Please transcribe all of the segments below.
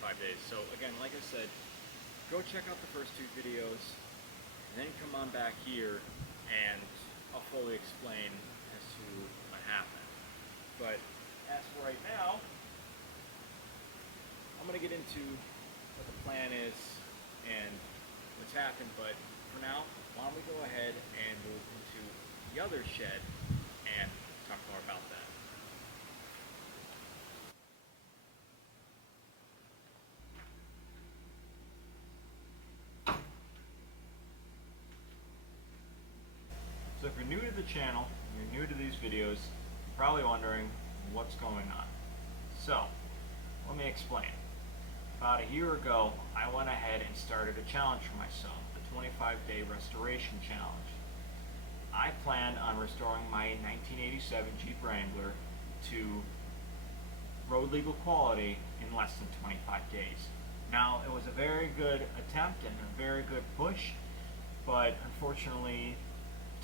25 days. So again, like I said, go check out the first 2 videos, and then come on back here and I'll fully explain as to what happened. But as for right now, I'm going to get into what the plan is and what's happened, but for now, why don't we go ahead and move into the other shed and talk more about that. So if you're new to the channel, you're new to these videos, you're probably wondering what's going on. So, let me explain. About a year ago, I went ahead and started a challenge for myself, the 25-day restoration challenge. I planned on restoring my 1987 Jeep Wrangler to road legal quality in less than 25 days. Now, it was a very good attempt and a very good push, but unfortunately,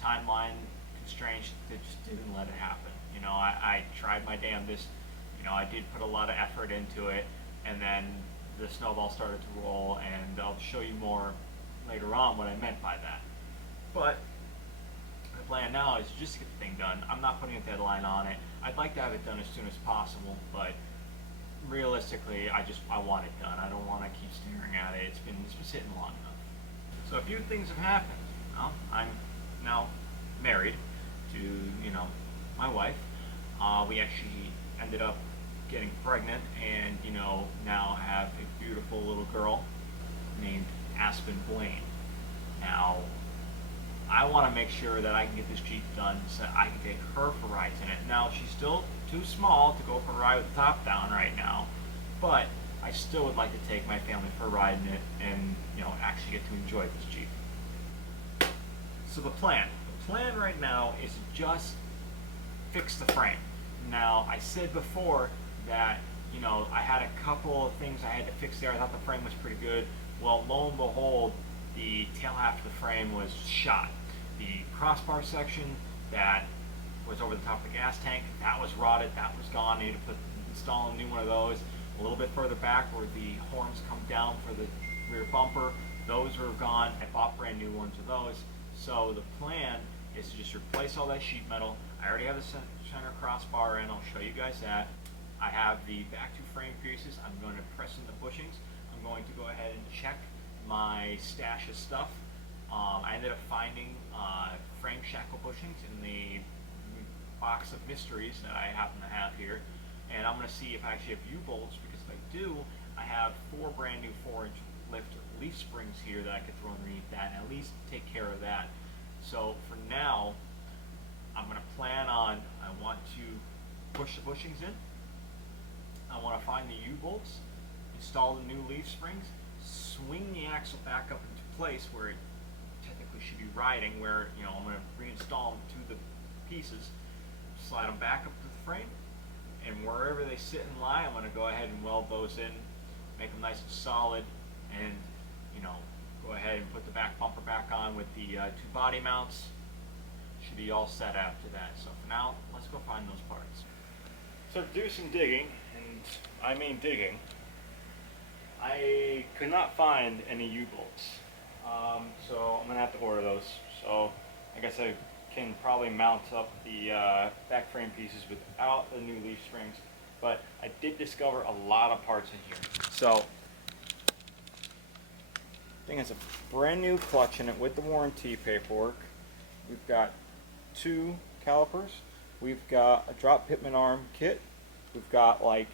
timeline constraints that just didn't let it happen. You know, I tried my damnedest. You know, I did put a lot of effort into it, and then the snowball started to roll, and I'll show you more later on what I meant by that. But the plan now is just to get the thing done. I'm not putting a deadline on it. I'd like to have it done as soon as possible, but realistically, I want it done. I don't want to keep staring at it. It's been sitting long enough. So a few things have happened. Well, I'm now married to, my wife. We actually ended up getting pregnant and, now have a beautiful little girl named Aspen Blaine. Now, I want to make sure that I can get this Jeep done so I can take her for rides in it. Now, she's still too small to go for a ride with the top down right now, but I still would like to take my family for a ride in it and, actually get to enjoy this Jeep. So the plan right now is to just fix the frame. Now, I said before that, I had a couple of things I had to fix there. I thought the frame was pretty good. Well, lo and behold, the tail half of the frame was shot. The crossbar section that was over the top of the gas tank, that was rotted, that was gone. I need to install a new one of those. A little bit further back where the horns come down for the rear bumper, those are gone. I bought brand new ones of those. So the plan is to just replace all that sheet metal. I already have the center crossbar in. I'll show you guys that. I have the back 2 frame pieces. I'm going to press in the bushings. I'm going to go ahead and check my stash of stuff. I ended up finding frame shackle bushings in the box of mysteries that I happen to have here. And I'm going to see if I actually have U-bolts, because if I do, I have 4 brand new 4-inch lift leaf springs here that I could throw underneath that and at least take care of that. So for now, I'm going to plan on, I want to push the bushings in. I want to find the U-bolts, install the new leaf springs, swing the axle back up into place where it technically should be riding, where I'm going to reinstall them to the pieces, slide them back up to the frame, and wherever they sit and lie, I'm going to go ahead and weld those in, make them nice and solid, and go ahead and put the back bumper back on with the 2 body mounts. Should be all set after that. So for now, let's go find those parts. So to do some digging, and I mean digging, I could not find any U-bolts. So I'm going to have to order those. So I guess I can probably mount up the back frame pieces without the new leaf springs. But I did discover a lot of parts in here. So thing has a brand new clutch in it with the warranty paperwork. We've got 2 calipers. We've got a drop pitman arm kit. We've got like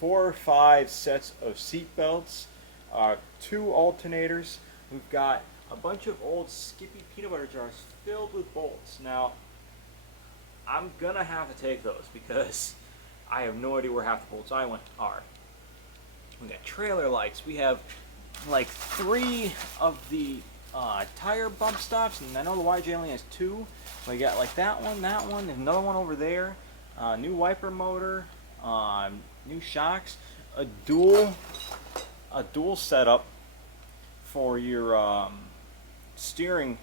4 or 5 sets of seat belts, 2 alternators. We've got a bunch of old Skippy peanut butter jars filled with bolts. Now, I'm gonna have to take those because I have no idea where half the bolts I went are. We got trailer lights. We have like 3 of the tire bump stops, and I know the YJ only has 2. We got like that one, there's another one over there, new wiper motor, new shocks, a dual setup for your steering,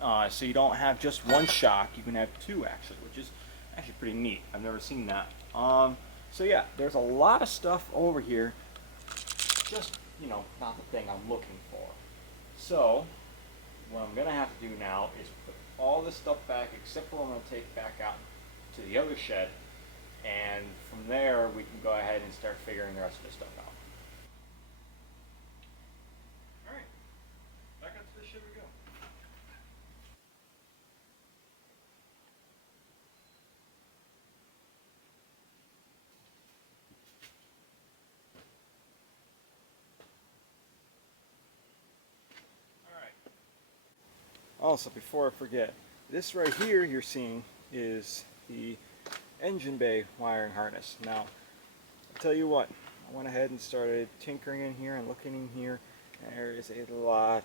so you don't have just one shock, you can have 2 actually, which is actually pretty neat. I've never seen that. So yeah, there's a lot of stuff over here just, you know, not the thing I'm looking for. So what I'm gonna have to do now is put all this stuff back except for what I'm gonna take back out to the other shed, and from there we can go ahead and start figuring the rest of this stuff out. Alright, back up to the shed we go. Also, before I forget, this right here you're seeing is the engine bay wiring harness. Now, I'll tell you what, I went ahead and started tinkering in here and looking in here, and there is a lot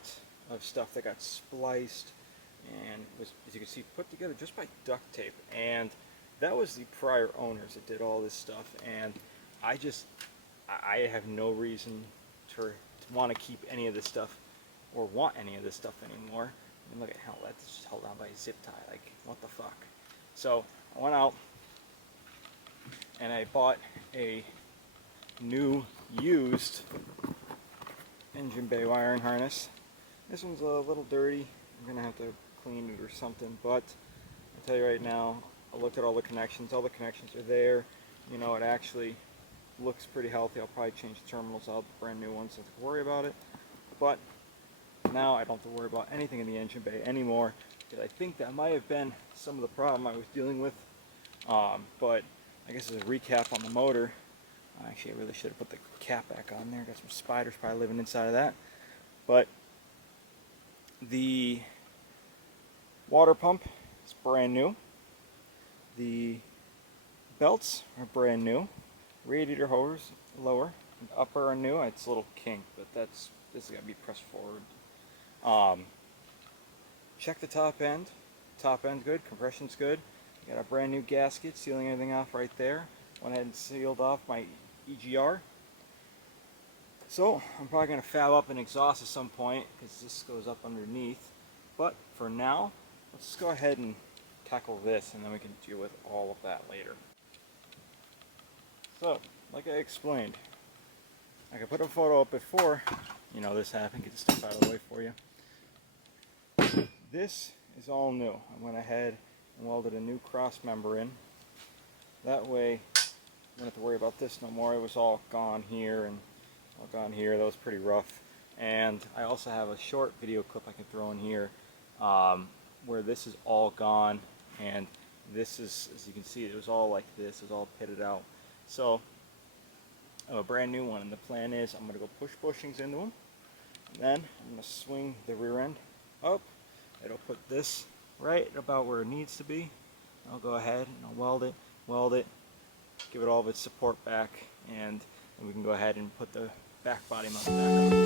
of stuff that got spliced and was, as you can see, put together just by duct tape. And that was the prior owners that did all this stuff, and I have no reason to want to keep any of this stuff or want any of this stuff anymore. And look at how that's just held on by a zip tie. Like, what the fuck? So I went out and I bought a new used engine bay wiring harness. This one's a little dirty. I'm gonna have to clean it or something, but I'll tell you right now, I looked at all the connections. All the connections are there. You know, it actually looks pretty healthy. I'll probably change the terminals out, brand new ones, so I don't have to worry about it. But now I don't have to worry about anything in the engine bay anymore, because I think that might have been some of the problem I was dealing with. But I guess as a recap on the motor, actually I really should have put the cap back on there. Got some spiders probably living inside of that. But the water pump is brand new. The belts are brand new. Radiator hose, lower and upper are new. It's a little kink, but this is gonna be pressed forward. Check the top end. Top end's good, compression's good. Got a brand new gasket, sealing everything off right there. Went ahead and sealed off my EGR. So I'm probably going to fab up an exhaust at some point, because this goes up underneath. But for now, let's just go ahead and tackle this, and then we can deal with all of that later. So, like I explained, I could put a photo up before, you know, this happened, get the stuff out of the way for you. This is all new. I went ahead and welded a new cross member in. That way, you don't have to worry about this no more. It was all gone here and all gone here. That was pretty rough. And I also have a short video clip I can throw in here where this is all gone. And this is, as you can see, it was all like this. It was all pitted out. So, I have a brand new one. And the plan is I'm going to go push bushings into them. And then I'm going to swing the rear end up. It'll put this right about where it needs to be. I'll go ahead and I'll weld it, give it all of its support back, and then we can go ahead and put the back body mount back on.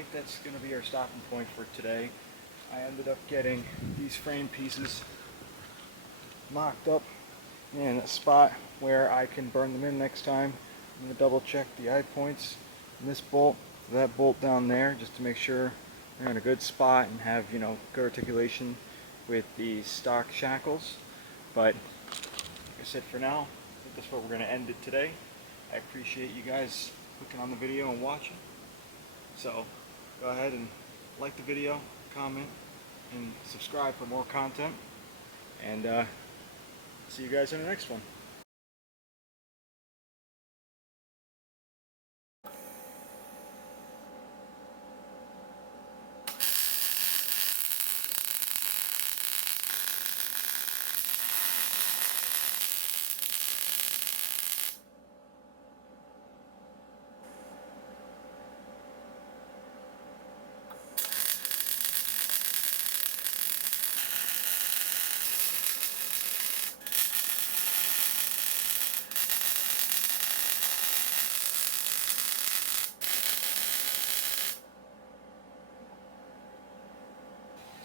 think that's going to be our stopping point for today. I ended up getting these frame pieces mocked up in a spot where I can burn them in next time. I'm going to double check the eye points in this bolt, that bolt down there, just to make sure they're in a good spot and have, you know, good articulation with the stock shackles. But like I said, for now, I think that's where we're going to end it today. I appreciate you guys clicking on the video and watching. So go ahead and like the video, comment, and subscribe for more content. And see you guys in the next one.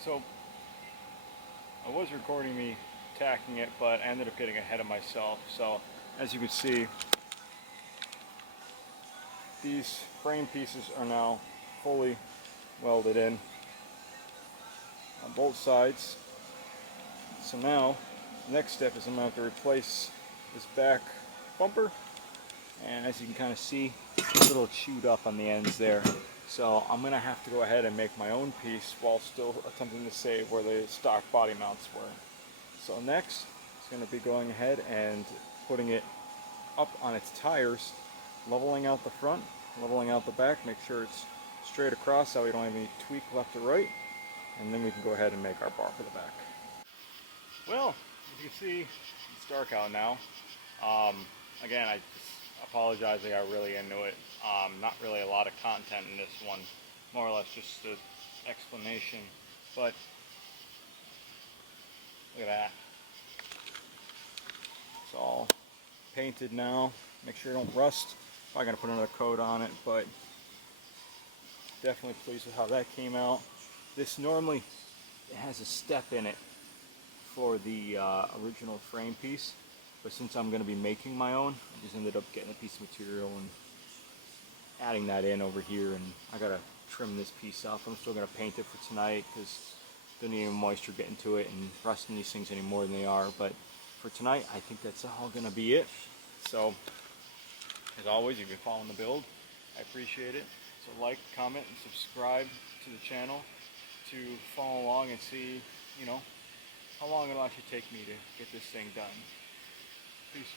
So I was recording me tacking it, but I ended up getting ahead of myself. So as you can see, these frame pieces are now fully welded in on both sides. So now the next step is I'm going to have to replace this back bumper, and as you can kind of see, it's a little chewed up on the ends there. So I'm going to have to go ahead and make my own piece while still attempting to save where the stock body mounts were. So next, it's going to be going ahead and putting it up on its tires, leveling out the front, leveling out the back, make sure it's straight across so we don't have any tweak left or right, and then we can go ahead and make our bar for the back. Well, as you can see, it's dark out now. Again, I apologize, I got really into it. Not really a lot of content in this one, more or less just an explanation, but look at that. It's all painted now. Make sure it don't rust. Probably gonna put another coat on it, but definitely pleased with how that came out. This normally it has a step in it for the original frame piece, but since I'm going to be making my own, I just ended up getting a piece of material and adding that in over here, and I gotta trim this piece up. I'm still going to paint it for tonight because don't need any moisture getting to it and rusting these things any more than they are, but for tonight I think that's all going to be it. So as always, you've been following the build, I appreciate it. So like, comment, and subscribe to the channel to follow along and see, you know, how long it'll actually take me to get this thing done. Peace.